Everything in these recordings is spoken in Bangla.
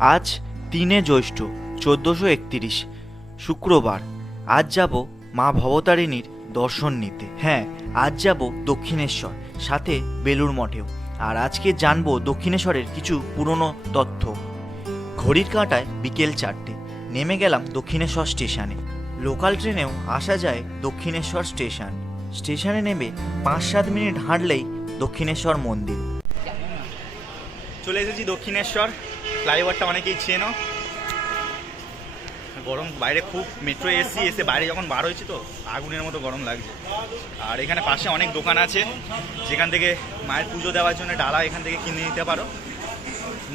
আজ তিনে জ্যৈষ্ঠ, চোদ্দোশো একত্রিশ, শুক্রবার। আজ যাব মা ভবতারিণীর দর্শন নিতে। হ্যাঁ আজ যাব দক্ষিণেশ্বর, সাথে বেলুর মঠেও। আর আজকে জানব দক্ষিণেশ্বরের কিছু পুরনো তথ্য। ঘড়ির কাঁটায় বিকেল চারটে, নেমে গেলাম দক্ষিণেশ্বর স্টেশনে। লোকাল ট্রেনেও আসা যায় দক্ষিণেশ্বর স্টেশন। স্টেশনে নেমে পাঁচ সাত মিনিট হাঁটলেই দক্ষিণেশ্বর মন্দির। চলে এসেছি দক্ষিণেশ্বর। ফ্লাইওভারটা অনেকেই চেনো। গরম, বাইরে খুব মেট্রো এসি, এসে বাইরে যখন বার হয়েছে তো, আগুনের মতো গরম লাগছে। আর এখানে পাশে অনেক দোকান আছে, যেখান থেকে মায়ের পুজো দেওয়ার জন্য ডালা এখান থেকে কিনে নিতে পারো।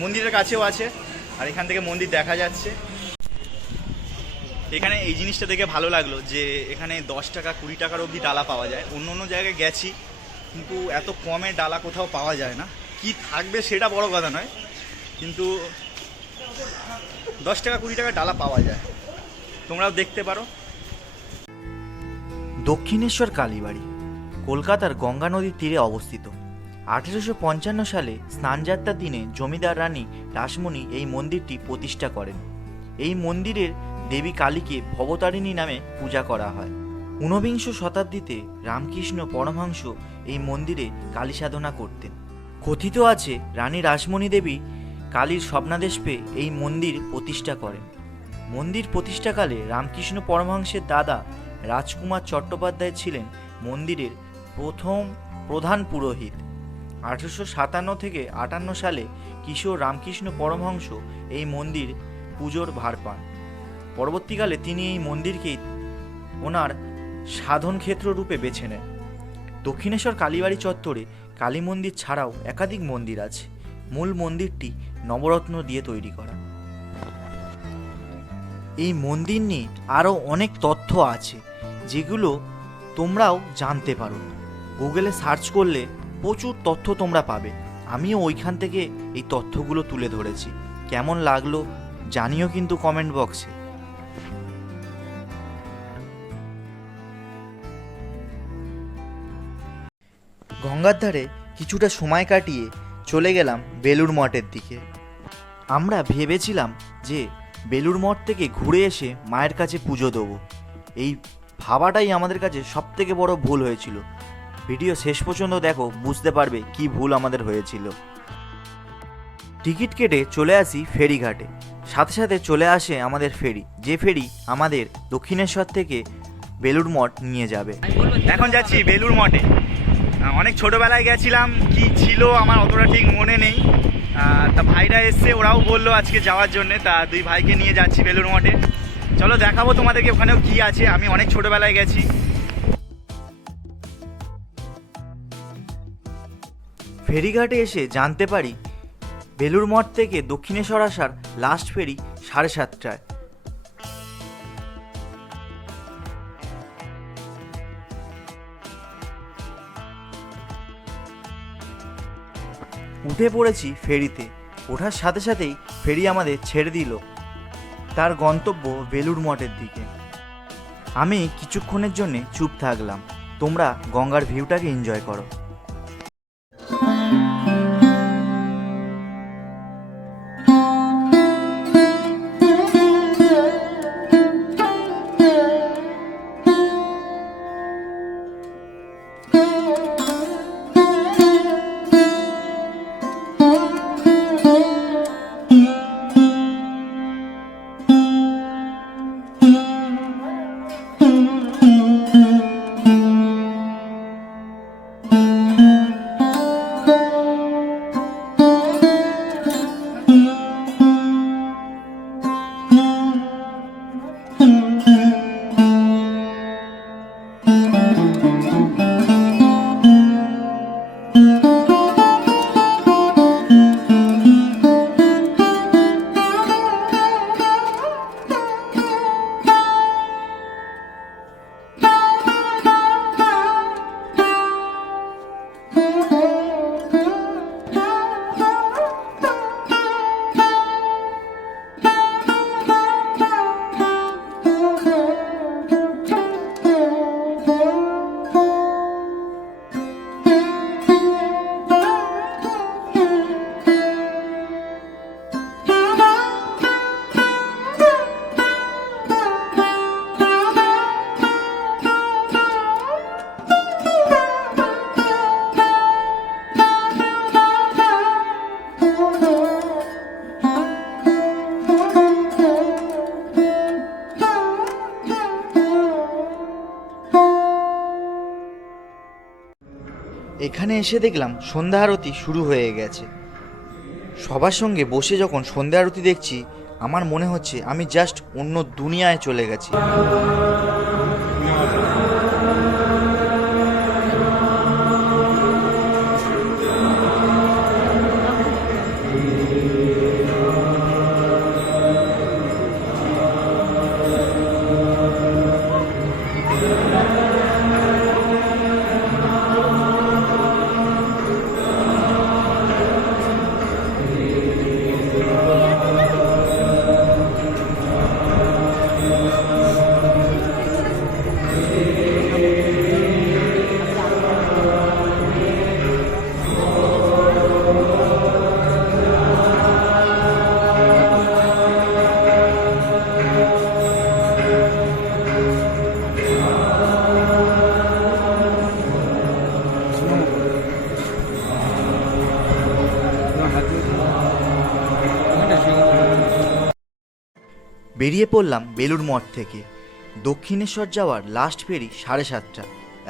মন্দিরের কাছেও আছে, আর এখান থেকে মন্দির দেখা যাচ্ছে। এখানে এই জিনিসটা দেখে ভালো লাগল যে, এখানে দশ টাকা, কুড়ি টাকার অবধি ডালা পাওয়া যায়। অন্য অন্য জায়গায় গেছি, কিন্তু এত কমে ডালা কোথাও পাওয়া যায় না। কি থাকবে সেটা বড় কথা নয়। কিন্তু দশ টাকা, কুড়ি টাকা ডালা পাওয়া যায়। তোমরাও দেখতে পারো। দক্ষিণেশ্বর কালীবাড়ি, কলকাতার গঙ্গা নদীর তীরে অবস্থিত। আঠেরোশো পঞ্চান্ন সালে স্নানযাত্রার দিনে জমিদার রানী রাসমণি এই মন্দিরটি প্রতিষ্ঠা করেন। এই মন্দিরের দেবী কালীকে ভবতারিণী নামে পূজা করা হয়। ঊনবিংশ শতাব্দীতে রামকৃষ্ণ পরমহংস এই মন্দিরে কালী সাধনা করতেন। কথিত আছে, রানী রাসমণি দেবী কালীর স্বপ্নাদেশ পেয়ে এই মন্দির প্রতিষ্ঠা করেন। মন্দির প্রতিষ্ঠাকালে রামকৃষ্ণ পরমহংসের দাদা রাজকুমার চট্টোপাধ্যায় ছিলেন মন্দিরের প্রথম প্রধান পুরোহিত। আঠেরোশো সাতান্ন থেকে আটান্ন সালে কিশোর রামকৃষ্ণ পরমহংস এই মন্দির পুজোর ভার পান। পরবর্তীকালে তিনি এই মন্দিরকেই ওনার সাধন ক্ষেত্র রূপে বেছে নেন। দক্ষিণেশ্বর কালীবাড়ি চত্বরে কালী মন্দির ছাড়াও একাধিক মন্দির আছে। মূল মন্দিরটি নবরত্ন দিয়ে তৈরি করা। এই মন্দির নিয়ে আরও অনেক তথ্য আছে, যেগুলো তোমরাও জানতে পারো। গুগলে সার্চ করলে প্রচুর তথ্য তোমরা পাবে। আমিও ওইখান থেকে এই তথ্যগুলো তুলে ধরেছি। কেমন লাগল জানিও কিন্তু কমেন্ট বক্সে। গঙ্গার ধারে কিছুটা সময় কাটিয়ে চলে গেলাম বেলুর মঠের দিকে। আমরা ভেবেছিলাম যে বেলুর মঠ থেকে ঘুরে এসে মায়ের কাছে পুজো দেবো। এই ভাবাটাই আমাদের কাছে সব থেকে বড় ভুল হয়েছিল। ভিডিও শেষ পর্যন্ত দেখো, বুঝতে পারবে কি ভুল আমাদের হয়েছিল। টিকিট কেটে চলে আসি ফেরিঘাটে। সাথে সাথে চলে আসে আমাদের ফেরি, যে ফেরি আমাদের দক্ষিণেশ্বর থেকে বেলুর মঠ নিয়ে যাবে। এখন যাচ্ছি বেলুর মঠে। অনেক ছোটবেলায় গেছিলাম, কি ছিল আমার অতটা ঠিক মনে নেই। তা ভাইরা এসছে, ওরাও বলল আজকে যাওয়ার জন্য, তা দুই ভাইকে নিয়ে যাচ্ছি বেলুর মঠে। চলো দেখাবো তোমাদেরকে ওখানেও কি আছে, আমি অনেক ছোটবেলায় গেছি। ফেরিঘাটে এসে জানতে পারি বেলুর মঠ থেকে দক্ষিণেশ্বর আসার লাস্ট ফেরি সাড়ে সাতটায়। উঠে পড়েছি ফেরিতে। ওঠার সাথে সাথেই ফেরি আমাদের ছেড়ে দিল। তার গন্তব্য বেলুর মঠের দিকে। আমি কিছুক্ষণের জন্যে চুপ থাকলাম। তোমরা গঙ্গার ভিউটাকে এনজয় করো। এখানে এসে দেখলাম সন্ধ্যা আরতি শুরু হয়ে গেছে। সবার সঙ্গে বসে যখন সন্ধ্যা আরতি দেখছি, আমার মনে হচ্ছে আমি জাস্ট অন্য দুনিয়ায় চলে গেছি। বেরিয়ে পড়লাম বেলুর মঠ থেকে। দক্ষিণেশ্বর যাওয়ার লাস্ট ফেরি সাড়ে সাতটা।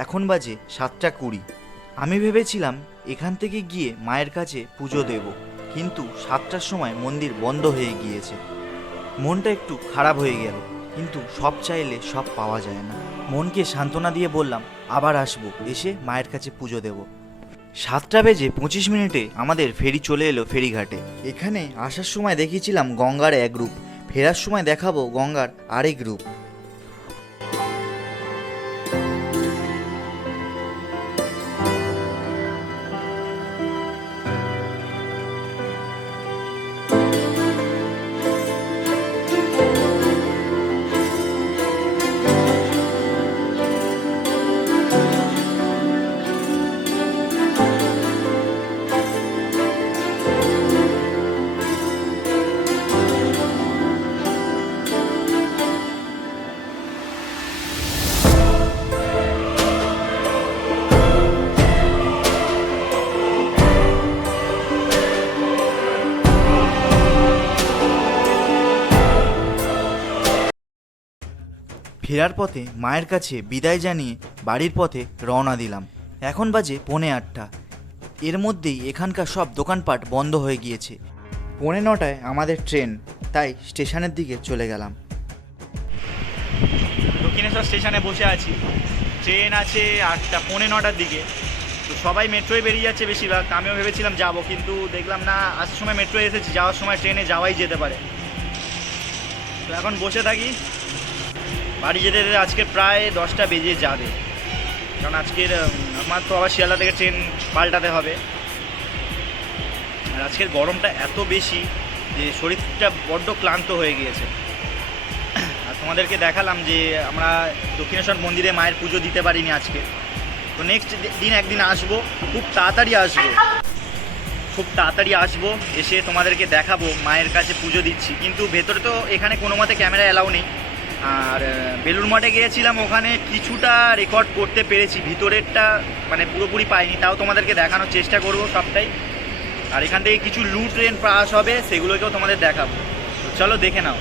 এখন বাজে সাতটা কুড়ি। আমি ভেবেছিলাম এখান থেকে গিয়ে মায়ের কাছে পুজো দেব, কিন্তু সাতটার সময় মন্দির বন্ধ হয়ে গিয়েছে। মনটা একটু খারাপ হয়ে গেল, কিন্তু সব চাইলে সব পাওয়া যায় না। মনকে সান্ত্বনা দিয়ে বললাম, আবার আসব, এসে মায়ের কাছে পুজো দেব। সাতটা বেজে পঁচিশ মিনিটে আমাদের ফেরি চলে এলো ফেরিঘাটে। এখানে আসার সময় দেখেছিলাম গঙ্গার এক রূপ। ফেরার সময় দেখাবো গঙ্গার আরেক রূপ। ফেরার পথে মায়ের কাছে বিদায় জানিয়ে বাড়ির পথে রওনা দিলাম। এখন বাজে পৌনে আটটা। এর মধ্যেই এখানকার সব দোকানপাট বন্ধ হয়ে গিয়েছে। পৌনে নটায় আমাদের ট্রেন, তাই স্টেশনের দিকে চলে গেলাম। দক্ষিণেশ্বর স্টেশনে বসে আছি। ট্রেন আছে আটটা, পৌনে নটার দিকে। তো সবাই মেট্রোয় বেরিয়ে যাচ্ছে বেশিরভাগ। আমিও ভেবেছিলাম যাব, কিন্তু দেখলাম না, আসার সময় মেট্রো এসেছি, যাওয়ার সময় ট্রেনে যাওয়াই যেতে পারে। তো এখন বসে থাকি। বাড়ি যেতে যেতে আজকে প্রায় দশটা বেজে যাবে। কারণ আজকের আমার তো আবার শিয়ালদা থেকে ট্রেন পাল্টাতে হবে। আর আজকের গরমটা এত বেশি যে শরীরটা বড্ড ক্লান্ত হয়ে গিয়েছে। আর তোমাদেরকে দেখালাম যে আমরা দক্ষিণেশ্বর মন্দিরে মায়ের পুজো দিতে পারিনি আজকে। তো নেক্সট দিন একদিন আসব, খুব তাড়াতাড়ি আসব। খুব তাড়াতাড়ি আসব, এসে তোমাদেরকে দেখাবো মায়ের কাছে পুজো দিচ্ছি। কিন্তু ভেতরে তো এখানে কোনো মতে ক্যামেরা অ্যালাউ নেই। আর বেলুর মঠে গিয়েছিলাম, ওখানে কিছুটা রেকর্ড করতে পেরেছি। ভিতরেরটা মানে পুরোপুরি পাইনি, তাও তোমাদেরকে দেখানোর চেষ্টা করব সবটাই। আর এখান থেকে কিছু লুট ট্রেন পাস হবে, সেগুলোকেও তোমাদের দেখাবো। চলো দেখে নাও।